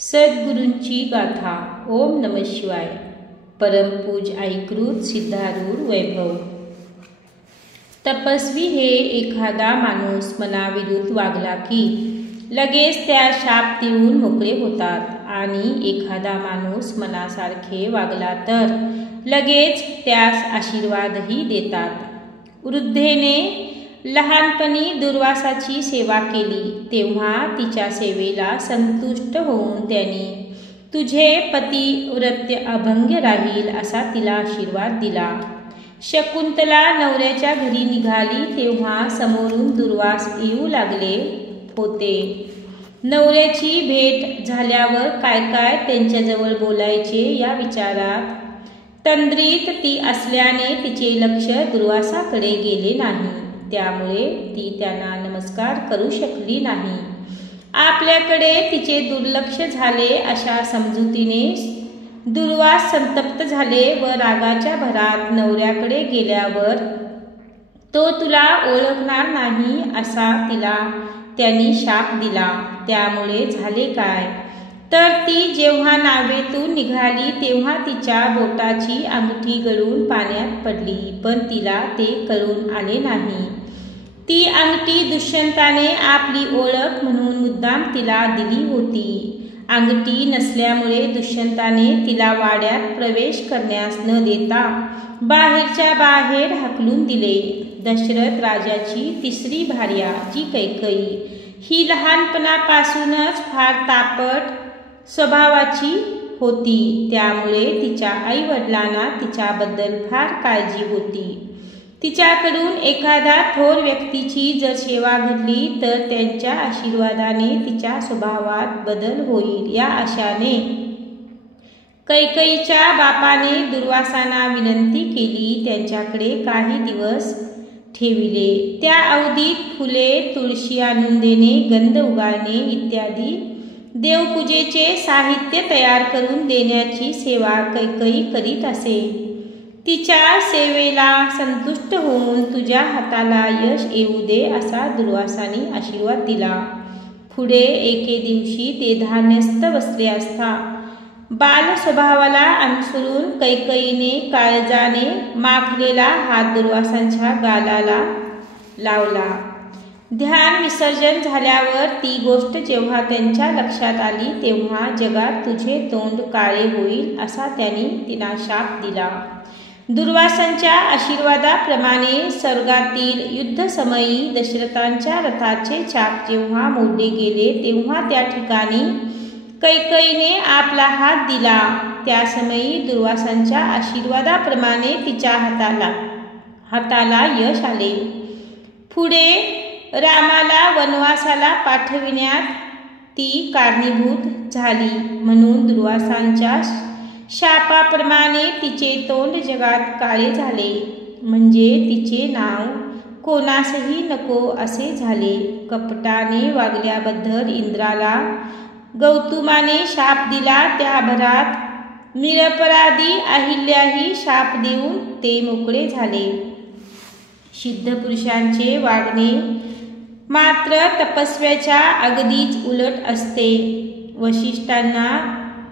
सद्गुरूंची गाथा. ओम नमः शिवाय. परमपूज ऐकृत सिद्धारूढ वैभव. तपस्वी हे एखादा माणूस मनाविरुद्ध वागला की लगेच त्या शाप देऊन मोकळे होतात आणि एखादा माणूस मनासारखे वागला तर लगेच त्यास आशीर्वादही देतात. वृद्धेने लहानपणी दुर्वासाची सेवा केली तेव्हा तिच्या सेवेला संतुष्ट होऊन त्याने तुझे पतिव्रत्य अभंग राहील असा तिला आशीर्वाद दिला. शकुंतला नवऱ्याच्या घरी निघाली तेव्हा समोरून दुर्वास येऊ लागले होते. नवऱ्याची भेट झाल्यावर काय काय त्यांच्याजवळ बोलायचे या विचारात तंद्रीत ती असल्याने तिचे लक्ष दुर्वासाकडे गेले नाही. त्यामुळे ती त्यांना नमस्कार करू शकली नाही. आपल्याकडे तिचे दुर्लक्ष झाले अशा समजुतीने दुर्वास संतप्त झाले व रागाच्या भरात नवऱ्याकडे गेल्यावर तो तुला ओळखणार नाही असा तिला त्यांनी शाप दिला. त्यामुळे झाले काय तर ती जेव्हा नावेतून निघाली तेव्हा तिच्या बोटाची अंगठी गळून पाण्यात पडली, पण तिला ते कळून आले नाही. ती अंगठी दुष्यंताने आपली ओळख म्हणून मुद्दाम तिला दिली होती. अंगठी नसल्यामुळे दुष्यंताने तिला वाड्यात प्रवेश करण्यास न देता बाहेरच्या बाहेर हाकलून दिले. दशरथ राजाची तिसरी भार्या जी कैकेयी ही लहानपणापासूनच फार तापट स्वभावाची होती. त्यामुळे तिच्या आईवडिलांना तिच्याबद्दल फार काळजी होती. तिच्याकडून एखादा थोर व्यक्तीची जर सेवा घडली तर त्यांच्या आशीर्वादाने तिच्या स्वभावात बदल होईल या आशाने कैकेयीच्या बापाने दुर्वासांना विनंती केली. त्यांच्याकडे काही दिवस ठेविले. त्या अवधीत फुले, तुळशी आणून देणे, गंध उगाळणे इत्यादी देवपूजेचे साहित्य तयार करून देण्याची सेवा कैकेयी करीत असे. तिच्या सेवेला संतुष्ट होऊन तुझ्या हाताला यश येऊ दे असा दुर्वासाने आशीर्वाद दिला. पुढे एके दिवशी ते ध्यानस्थ बसले असता बाल स्वभावाला अनुसरून कैकेयीने काळजाने माखलेला हात दुर्वासांच्या गालाला लावला. ध्यान विसर्जन झाल्यावर ती गोष्ट जेव्हा त्यांच्या लक्षात आली तेव्हा जगात तुझे तोंड काळे होईल असा त्यांनी तिला शाप दिला. दुर्वासांच्या आशीर्वादाप्रमाणे स्वर्गातील युद्धसमयी दशरथांच्या रथाचे चाक जेव्हा मोडले गेले तेव्हा त्या ठिकाणी कैकेयीने आपला हात दिला. त्या समयी दुर्वासांच्या आशीर्वादाप्रमाणे तिच्या हाताला यश आले. पुढे रामाला वनवासाला पाठविण्यात ती कारणीभूत झाली. म्हणून दुर्वासांच्या शापाप्रमाणे तिचे तोंड जगात काळे झाले, म्हणजे तिचे नाव कोणासही नको असे झाले. कपटाने वागल्याबद्दल इंद्राला गौतमाने शाप दिला. त्या भरात निरपराधी अहिल्याही शाप देऊन ते मोकळे झाले. सिद्धपुरुषांचे वागणे मात्र तपस्व्याच्या अगदीच उलट असते. वसिष्ठांना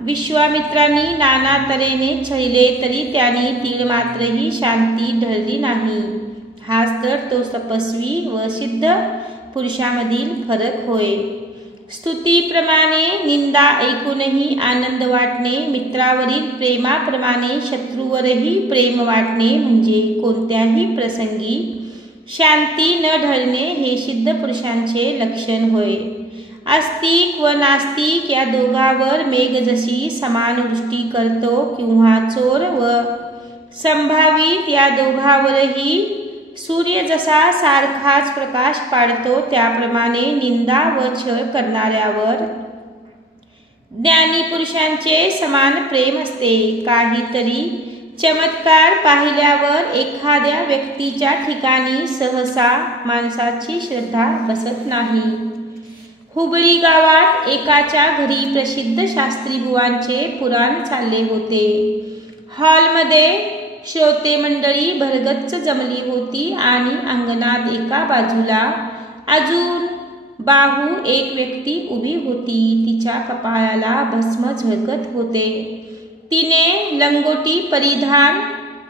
विश्वामित्रांनी नाना तऱ्हेने छळले तरी त्यांनी तीळ मात्रही शांती ढळली नाही. हाच तर तो तपस्वी व सिद्ध पुरुषामधील फरक होय. स्तुतीप्रमाणे निंदा ऐकूनही आनंद वाटणे, मित्रावरील प्रेमाप्रमाणे शत्रूवरही प्रेम वाटणे म्हणजे कोणत्याही प्रसंगी शांती न ढळणे हे सिद्ध पुरुषांचे लक्षण होय. आस्तिक व नास्तिक या दोघांवर मेघ जशी समान वृष्टी करतो किंवा चोर व संभावित या दोघांवरही सूर्य जसा सारखाच प्रकाश पाडतो त्याप्रमाणे निंदा व छळ करणाऱ्यावर ज्ञानी पुरुषांचे समान प्रेम असते. काहीतरी चमत्कार पाहिल्यावर एखाद्या व्यक्तीच्या ठिकाणी सहसा माणसाची श्रद्धा बसत नाही. हुबळी गावात एकाच्या घरी प्रसिद्ध शास्त्रीबुवांचे पुराण चालले होते. हॉलमध्ये श्रोते मंडळी भरगच्च जमली होती आणि अंगणात एका बाजूला अजून बाहू एक व्यक्ती उभी होती. तिच्या कपाळाला भस्म झळकत होते. तिने लंगोटी परिधान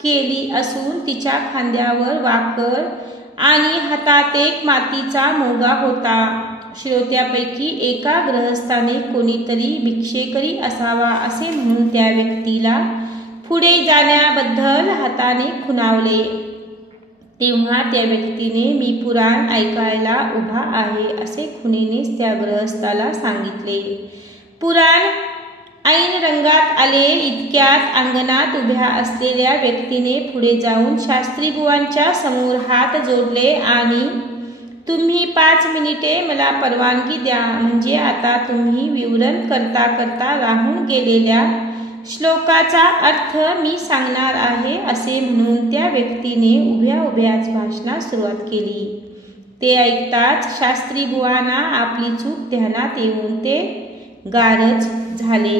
केली असून तिच्या खांद्यावर वाकर आणि हातात एक मातीचा मोगा होता. श्रोत्यापैकी एका गृहस्थाने कोणीतरी भिक्षेकरी असावा असे म्हणून त्या व्यक्तीला पुढे जाण्याबद्दल हाताने खुणावले. तेव्हा त्या व्यक्तीने मी पुराण ऐकायला उभा आहे असे खुणेनेच त्या गृहस्थाला सांगितले. पुराण ऐन रंगात आले. इतक्यात अंगणात उभ्या असलेल्या व्यक्तीने पुढे जाऊन शास्त्रीबुवांच्या समोर हात जोडले आणि तुम्ही 5 मिनिटे मला परवानगी द्या, म्हणजे आता तुम्ही विवरण करता करता राहून गेलेल्या श्लोकाचा अर्थ मी सांगणार आहे असे म्हणून त्या व्यक्तीने उभ्या उभ्याच भाषणास सुरुवात केली. ते ऐकताच शास्त्रीबुवांना आपली चूक ध्यानात येऊन ते गारच झाले.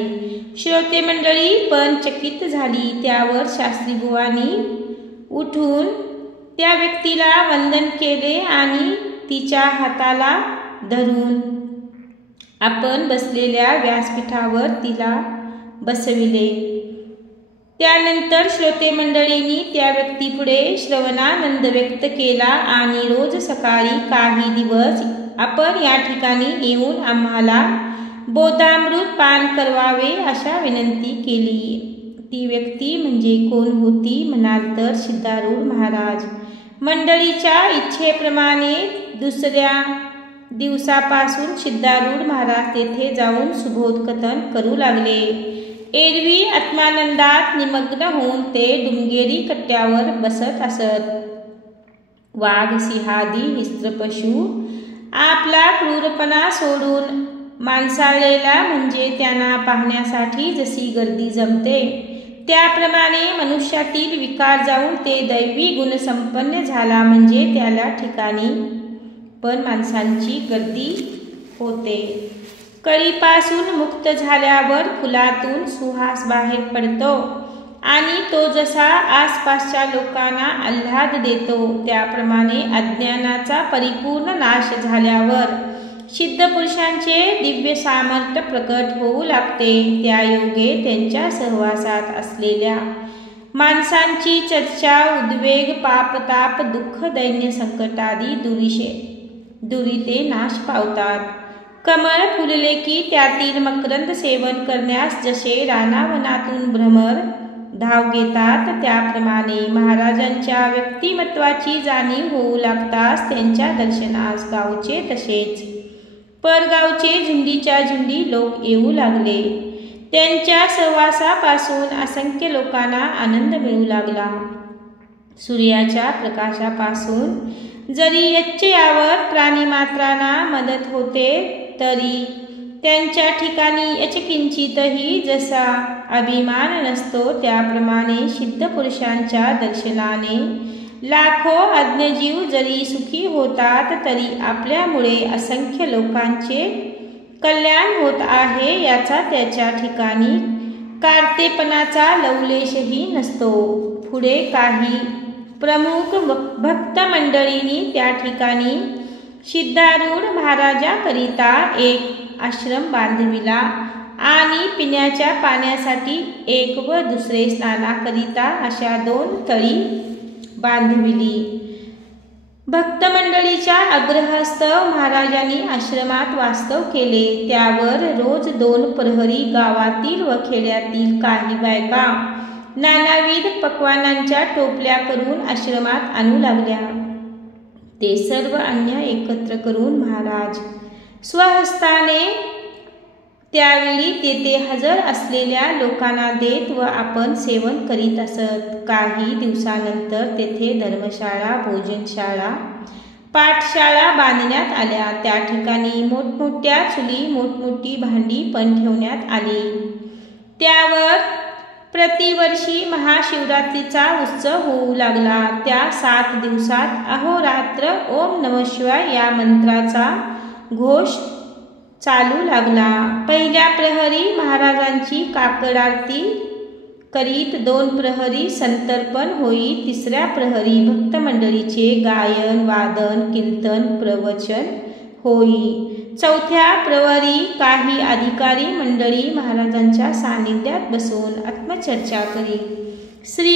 श्रोते मंडळी पण चकित झाली. त्यावर शास्त्रीबुवांनी उठून त्या व्यक्तीला वंदन केले आणि तिच्या हाताला धरून आपण बसलेल्या व्यासपीठावर तिला बसविले. त्यानंतर श्रोते मंडळींनी त्या व्यक्तीपुढे श्रवणानंद व्यक्त केला आणि रोज सकाळी काही दिवस आपण या ठिकाणी येऊन आम्हाला बोधामृत पान करवावे अशा विनंती केली. ती व्यक्ती म्हणजे कोण होती म्हणाल तर सिद्धारूढ महाराज. मंडळीच्या इच्छेप्रमाणे दुसऱ्या दिवसापासून सिद्धारूढ महाराज तेथे जाऊन सुबोधकथन करू लागले. एरवी आत्मानंदात निमग्न होऊन ते डुंगेरी कट्ट्यावर बसत असत. वाघ, सिंहादी हिंस्त्र पशु आपला क्रूरपणा सोडून माणसाळलेला म्हणजे त्यांना पाहण्यासाठी जशी गर्दी जमते त्याप्रमाणे मनुष्यातील विकार जाऊन ते दैवी गुण संपन्न झाला म्हणजे त्याला ठिकाणी पण माणसांची गर्दी होते. कळीपासून मुक्त झाल्यावर फुलातून सुहास बाहेर पडतो आणि तो जसा आसपासच्या लोकांना आल्हाद देतो त्याप्रमाणे अज्ञानाचा परिपूर्ण नाश झाल्यावर सिद्ध पुरुषांचे दिव्य सामर्थ्य प्रकट होऊ लागते. त्या योगे त्यांच्या सहवासात असलेल्या माणसांची चर्चा, उद्वेग, पापताप, दुःख, दैन्य, संकटादी दुरिते नाश पावतात. कमळ फुलले की त्यातील मकरंद सेवन करण्यास जसे रानावनातून भ्रमर धाव घेतात त्याप्रमाणे महाराजांच्या व्यक्तिमत्वाची जाणीव होऊ लागताच त्यांच्या दर्शनास गावचे तसेच परगावचे झुंडीच्या झुंडी लोक येऊ लागले. त्यांच्या सहवासापासून असंख्य लोकांना आनंद मिळू लागला. सूर्याच्या प्रकाशापासून जरी यच्चयावर प्राणीमात्रांना मदत होते तरी त्यांच्या ठिकाणी यचकिंचितही जसा अभिमान नसतो त्याप्रमाणे सिद्ध पुरुषांच्या दर्शनाने लाखो अज्ञजीव जरी सुखी होतात तरी आपल्यामुळे असंख्य लोकांचे कल्याण होत आहे याचा त्याच्या ठिकाणी कार्तेपणाचा लवलेशही नसतो. पुढे काही प्रमुख भक्त मंडळींनी त्या ठिकाणी सिद्धारूढ महाराजाकरिता एक आश्रम बांधविला आणि पिण्याच्या पाण्यासाठी एक व दुसरे स्नानाकरिता अशा 2 तळी बांधविली. भक्तमंडळीच्या आग्रहास्तव महाराजांनी आश्रमात वास्तव केले. त्यावर रोज 2 प्रहरी गावातील व खेड्यातील काही बायका नानाविध पक्वानांच्या टोपल्या करून आश्रमात आणू लागल्या. ते सर्व अन्न एकत्र करून महाराज स्वहस्ताने त्यावेळी तेथे हजर असलेल्या लोकांना देत व आपण सेवन करीत असत. काही दिवसानंतर तेथे धर्मशाळा, भोजनशाळा, पाठशाळा बांधण्यात आल्या. त्या ठिकाणी मोठमोठ्या चुली, मोठमोठी भांडी पण ठेवण्यात आली. त्यावर प्रतिवर्षी महाशिवरात्रीचा उत्सव होऊ लागला. त्या 7 दिवसात अहोरात्र ओम नमः शिवाय या मंत्राचा घोष चालू लागला. पहिल्या प्रहरी महाराजांची काकड आरती करीत 2 प्रहरी संतर्पण होई. 3ऱ्या प्रहरी भक्त मंडळीचे गायन, वादन, कीर्तन, प्रवचन होई. चौथ्या प्रहरी काही अधिकारी मंडळी महाराजांच्या सान्निध्यात बसून आत्मचर्चा करी. श्री